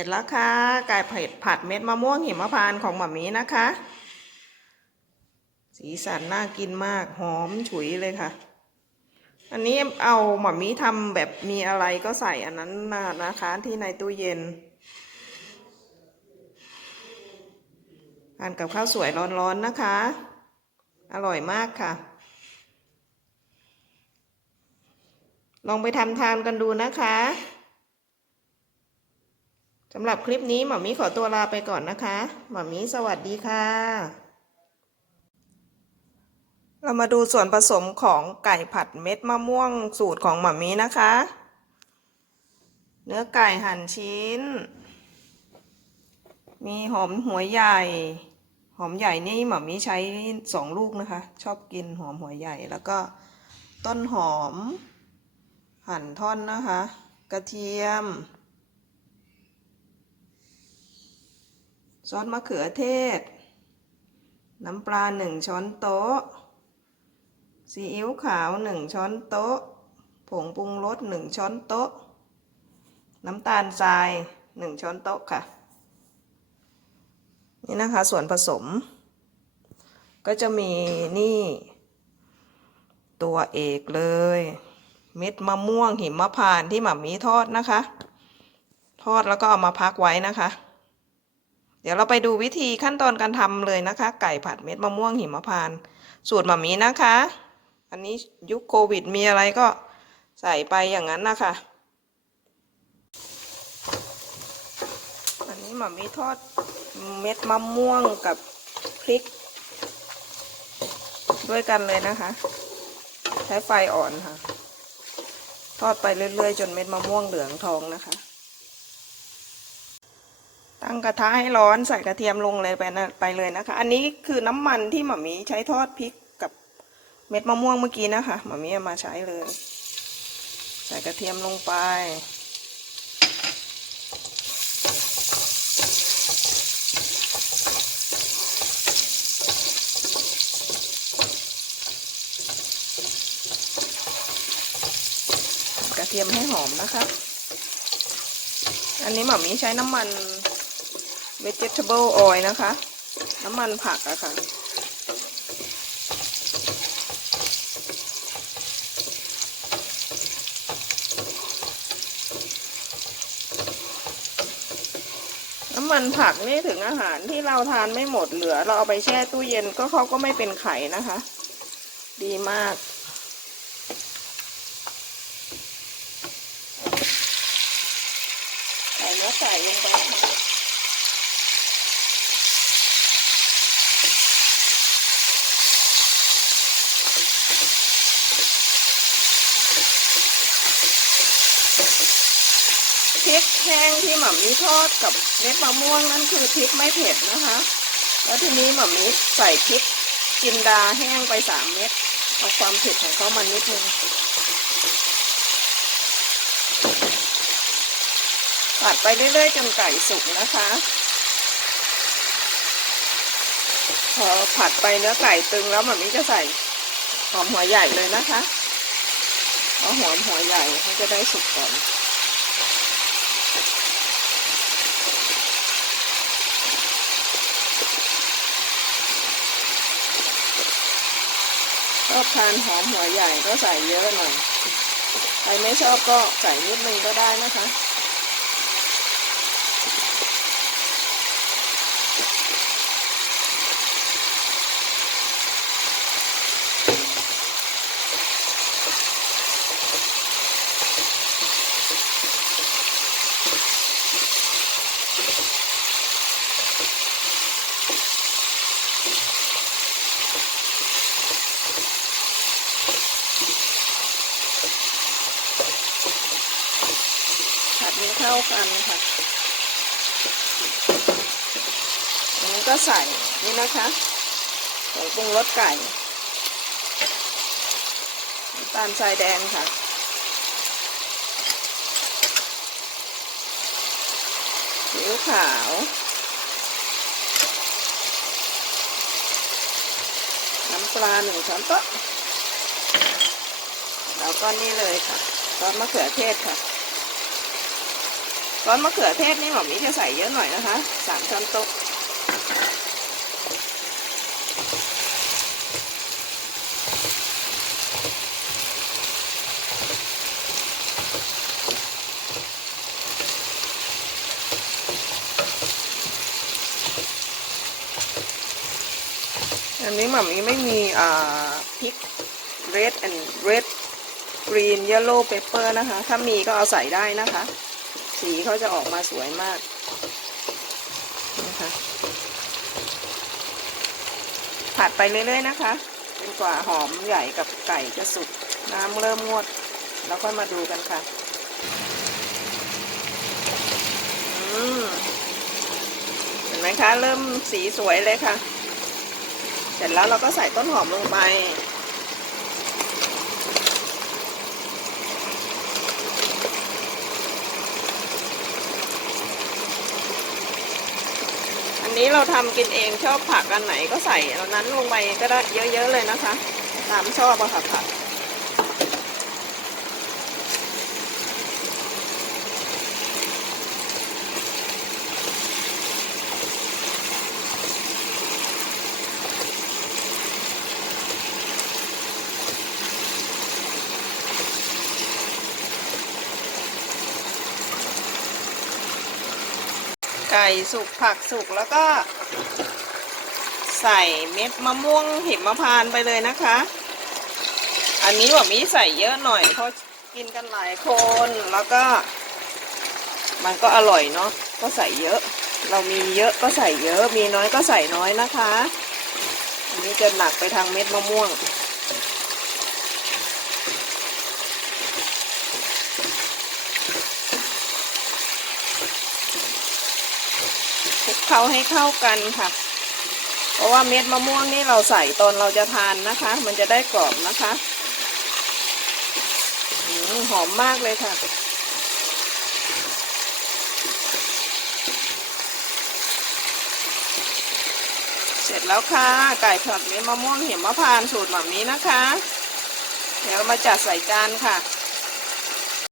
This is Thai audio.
ร็จแล้วค่ะไก่เผ็ดผัดเม็ดมะม่วงหิมพานต์ของหมามีนะคะ สีสันน่ากินมากหอมฉุยเลยค่ะ อันนี้เอาหมามีทำแบบมีอะไรก็ใส่อันนั้นนะนะคะที่ในตู้เย็นทานกับข้าวสวยร้อนๆนะคะ อร่อยมากค่ะ ลองไปทำทานกันดูนะคะ สำหรับคลิปนี้หมอมีขอตัวลาไปก่อนนะคะ หมอมีสวัสดีค่ะ เรามาดูส่วนผสมของไก่ผัดเม็ดมะม่วงสูตรของหมอมีนะคะ เนื้อไก่หั่นชิ้น มีหอมหัวใหญ่ หอมใหญ่นี่หมอมีใช้สองลูกนะคะ ชอบกินหอมหัวใหญ่แล้วก็ต้นหอม หั่นท่อนนะคะ กระเทียม ซอสมะเขือเทศ น้ำปลาหนึ่งช้อนโต๊ะ ซีอิ๊วขาวหนึ่งช้อนโต๊ะ ผงปรุงรสหนึ่งช้อนโต๊ะ น้ำตาลทรายหนึ่งช้อนโต๊ะค่ะ นี่นะคะส่วนผสม ก็จะมีนี่ ตัวเอกเลย เม็ดมะม่วงหิมพานต์ที่หม่ามีทอดนะคะ ทอดแล้วก็เอามาพักไว้นะคะ เดี๋ยวเราไปดูวิธีขั้นตอนการทำเลยนะคะ ไก่ผัดเม็ดมะม่วงหิมพานต์สูตรหม่ามีนะคะ อันนี้ยุคโควิดมีอะไรก็ใส่ไปอย่างนั้นนะคะอันนี้หม่ามีทอดเม็ดมะม่วงกับพริก ด้วยกันเลยนะคะ ใช้ไฟอ่อนค่ะ ทอดไปเรื่อยๆ จนเม็ดมะม่วงเหลืองทองนะคะ ตั้งกระทะให้ร้อนใส่กระเทียมลงเลยไปนะไปเลยนะคะ อันนี้คือน้ำมันที่หมามีใช้ทอดพริกกับเม็ดมะม่วงเมื่อกี้นะคะหมามีมาใช้เลย ใส่กระเทียมลงไป กระเทียมให้หอมนะคะ อันนี้หมามีใช้น้ำมัน vegetable oil นะคะ น้ำมันผักอะค่ะ น้ำมันผักนี่ถึงอาหารที่เราทานไม่หมดเหลือ เราเอาไปแช่ตู้เย็นก็เขาก็ไม่เป็นไข่นะคะ ดีมากใส่เนื้อไก่ลงไปค่ะ ริกแห้งที่หม่ำมีทอดกับเม็ดมะม่วงนั่นคือพริกไม่เผ็ดนะคะ แล้วทีนี้หม่ำมีใส่พริกจินดาแห้งไปสามเม็ดเอาความเผ็ดของเขามันนิดนึงผัดไปเรื่อยๆจนไก่สุกนะคะ พอผัดไปเนื้อไก่ตึงแล้วมันนี้จะใส่หอมหัวใหญ่เลยนะคะเพราหอมหัวใหญ่เขาจะได้สุกก่อน ชอบทานหอมหัวใหญ่ก็ใส่เยอะหน่อย ใครไม่ชอบก็ใส่นิดนึงก็ได้นะคะากันค่ะอันนี้ก็ใส่นี่นะคะใส่ปรุงรสไก่น้ำตาลทรายแดงค่ะซีอิ๊วขาวน้ำปลาหนึ่งช้อนโต๊ะแล้วก็นี่เลยค่ะซอสมะเขือเทศค่ะ ซอสมะเขือเทศนี่หมอมีจะใส่เยอะหน่อยนะคะสามช้อนโต๊ะอันนี้หม่ามีไม่มีอ่าพริก red and red green yellow pepper นะคะ ถ้ามีก็เอาใส่ได้นะคะ สีเขาจะออกมาสวยมากนะคะผัดไปเรื่อยๆนะคะจนกว่าหอมใหญ่กับไก่จะสุกน้ำเริ่มงวด แล้วค่อยมาดูกันค่ะเห็นไหมคะ เริ่มสีสวยเลยค่ะ เสร็จแล้วเราก็ใส่ต้นหอมลงไป นนี้เราทำกินเองชอบผักอันไหนก็ใส่อันนั้นลงไปก็ได้เยอะๆเลยนะคะ ตามชอบอะค่ะผัก ไก่สุกผักสุกแล้วก็ ใส่เม็ดมะม่วงหิมพานต์ไปเลยนะคะ อันนี้ว่ามีใส่เยอะหน่อยเพราะกินกันหลายคนแล้วก็ มันก็อร่อยเนาะก็ใส่เยอะ เรามีเยอะก็ใส่เยอะมีน้อยก็ใส่น้อยนะคะอันนี้จะหนักไปทางเม็ดมะม่วง คลุก เคล้าให้เข้ากันค่ะ เพราะว่าเม็ดมะม่วงนี่เราใส่ตอนเราจะทานนะคะ มันจะได้กรอบนะคะหอมมากเลยค่ะ เสร็จแล้วค่ะ ไก่ผัดเม็ดมะม่วงเหี่ยมมะพร้าวสูตรแบบนี้นะคะ เดี๋ยวมาจัดใส่จานค่ะ